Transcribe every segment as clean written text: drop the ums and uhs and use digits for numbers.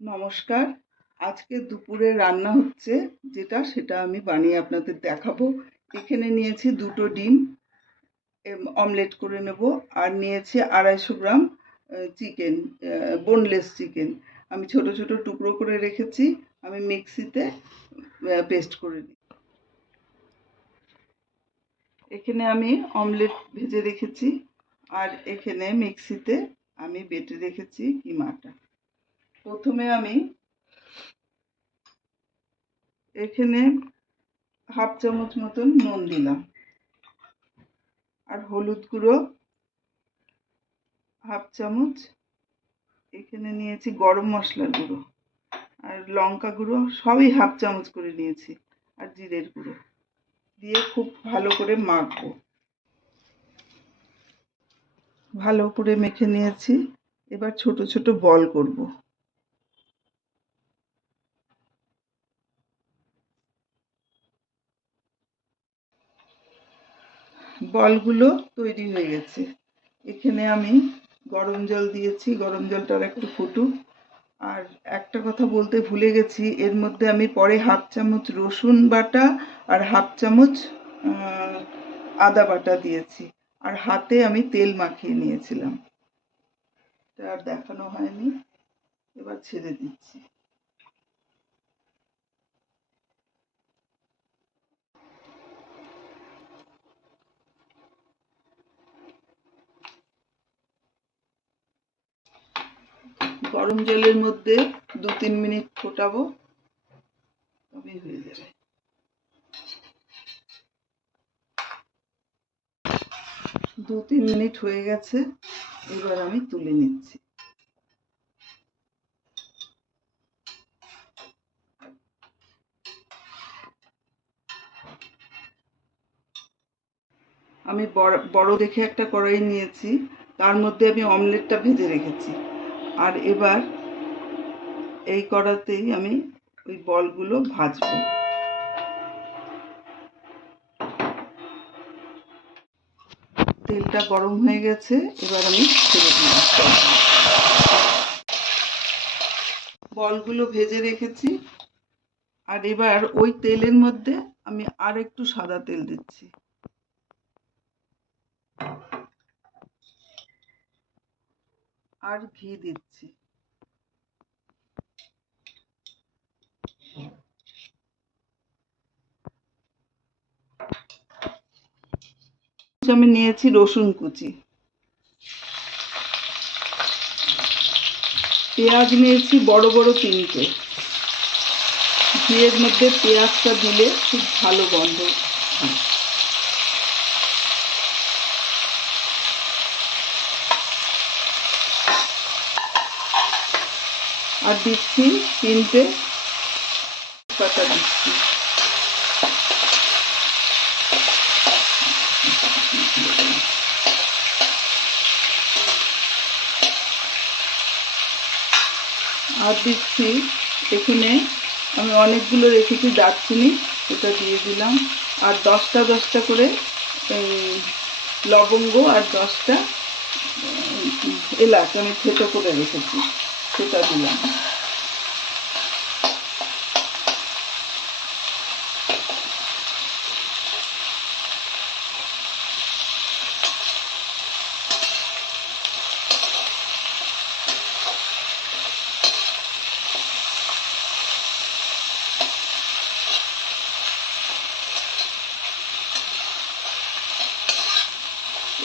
নমস্কার। আজকে দুপুরে রান্না হচ্ছে সেটা আমি বানিয়ে আপনাদের দেখাবো। এখানে নিয়েছি 2টো ডিম, অমলেট করে নেব। আর নিয়েছি 250 গ্রাম চিকেন, বোনলেস চিকেন। আমি ছোট ছোট টুকরো করে রেখেছি। আমি মিক্সিতে পেস্ট করে নিই। এখানে আমি অমলেট ভেজে রেখেছি, আর এখানে মিক্সিতে আমি বেটে রেখেছি কিমাটা। প্রথমে আমি এখানে হাফ চামচ মতন নুন দিলাম, আর হলুদ গুঁড়ো হাফ চামচ। এখানে নিয়েছি গরম মশলার গুঁড়ো, আর লঙ্কা গুঁড়ো সবই হাফ চামচ করে নিয়েছি, আর জিরের গুঁড়ো দিয়ে খুব ভালো করে মাখবো। ভালো করে মেখে নিয়েছি। এবার ছোট ছোট বল করব। বলগুলো তৈরি হয়ে গেছে। এখানে আমি গরম জল দিয়েছি, গরম জলটা আর একটু ফুটুক। আর একটা কথা বলতে ভুলে গেছি, এর মধ্যে আমি পরে হাফ চামচ রসুন বাটা আর হাফ চামচ আদা বাটা দিয়েছি, আর হাতে আমি তেল মাখিয়ে নিয়েছিলাম। এটা আর দেখানো হয়নি। এবার ছেড়ে দিচ্ছি। গরম জলের মধ্যে 2-3 মিনিট ফোটাবো, তবেই হয়ে যাবে। 2-3 মিনিট হয়ে গেছে। এবার আমি তুলে নিচ্ছি। আমি বড় দেখে একটা কড়াই নিয়েছি, তার মধ্যে আমি অমলেটটা ভেজে রেখেছি। আর এবার এই কড়াতেই আমি ওই বলগুলো ভাজবো। তেলটা গরম হয়ে গেছে, এবার আমি ছেড়ে দিলাম। বলগুলো ভেজে রেখেছি, আর এবার ওই তেলের মধ্যে আমি আর একটু সাদা তেল দিচ্ছি। আর ঘি দিচ্ছি। আমি নিয়েছি রসুন কুচি, পেঁয়াজ নিয়েছি বড় বড় 3টে। ঘিয়ের মধ্যে পেঁয়াজটা দিলে খুব ভালো গন্ধ হয়। আর দিচ্ছি 3টে পাতা দিচ্ছি। আর দিচ্ছি এখানে আমি অনেকগুলো রেখেছি দারচিনি, এটা দিয়ে দিলাম। আর 10টা করে লবঙ্গ, আর 10টা এলাচ আমি থেতো করে রেখেছি, সেটা দিলাম।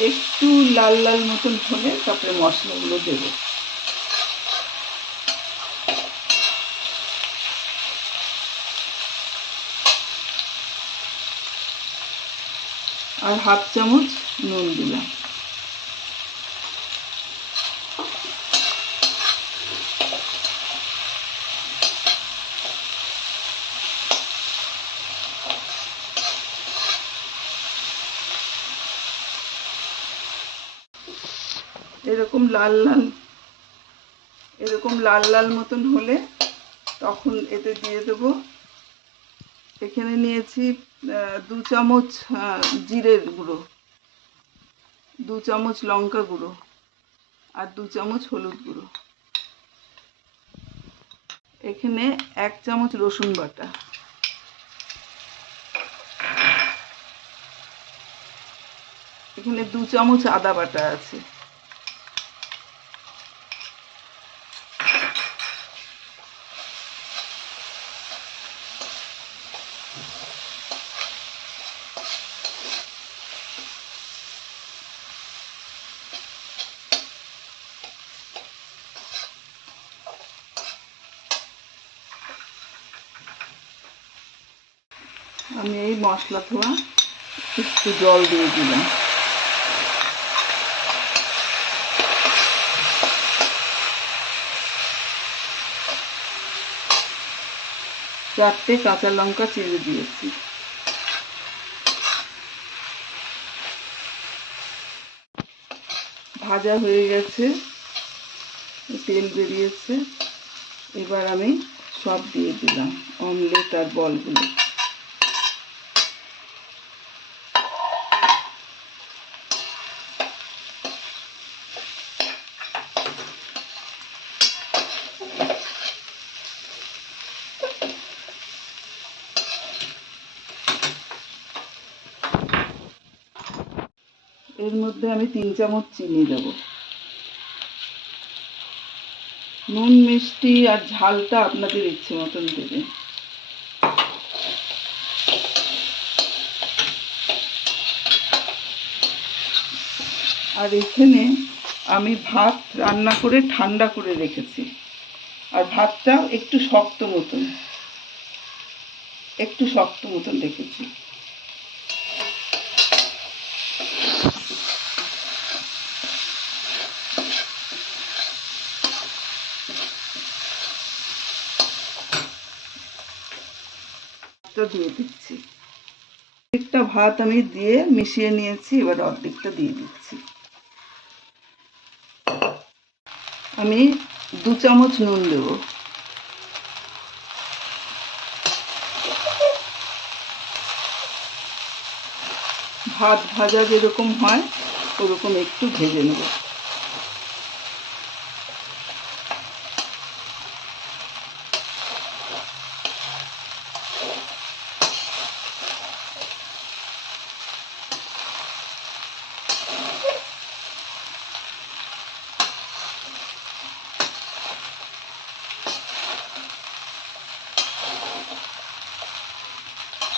একটু লাল লাল মতন হলে তারপরে মশলাগুলো দেব। আর হাফ চামচ নুন দিলাম। এরকম লাল লাল মতন হলে তখন এতে দিয়ে দেব। এখানে নিয়েছি 2 চামচ জিরের গুঁড়ো, 2 চামচ লঙ্কা গুঁড়ো, আর 2 চামচ হলুদ গুঁড়ো। এখানে 1 চামচ রসুন বাটা, এখানে 2 চামচ আদা বাটা আছে, আমি এই মশলা ধোয়া একটু জল দিয়ে দিলাম। চারটে কাঁচা লঙ্কা চিড়ে দিয়েছি। ভাজা হয়ে গেছে, তেল বেরিয়েছে। এবার আমি সব দিয়ে দিলাম, অমলেট আর বলগুলো। এর মধ্যে আমি 3 চামচ চিনি দেব। নুন মিষ্টি আর ঝালটা আপনাদের ইচ্ছে মতন দেবেন। আর এখানে আমি ভাত রান্না করে ঠান্ডা করে রেখেছি, আর ভাতটা একটু শক্ত মতন রেখেছি। দিয়ে দিচ্ছি, একটা ভাত আমি দিয়ে মিশিয়ে নিয়েছি, এবার অর্ধেকটা দিয়ে দিচ্ছি। আমি 2 চামচ নুন দেব। ভাত ভাজা যেরকম হয় ওরকম একটু ভেজে নেব।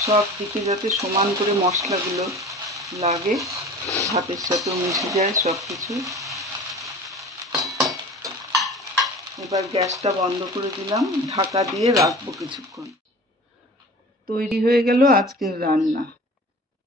সব দিকে যাতে সমান করে মশলাগুলো লাগে, ভাতের সাথেও মিশে যায় সব কিছু। এবার গ্যাসটা বন্ধ করে দিলাম, ঢাকা দিয়ে রাখবো কিছুক্ষণ। তৈরি হয়ে গেল আজকের রান্না।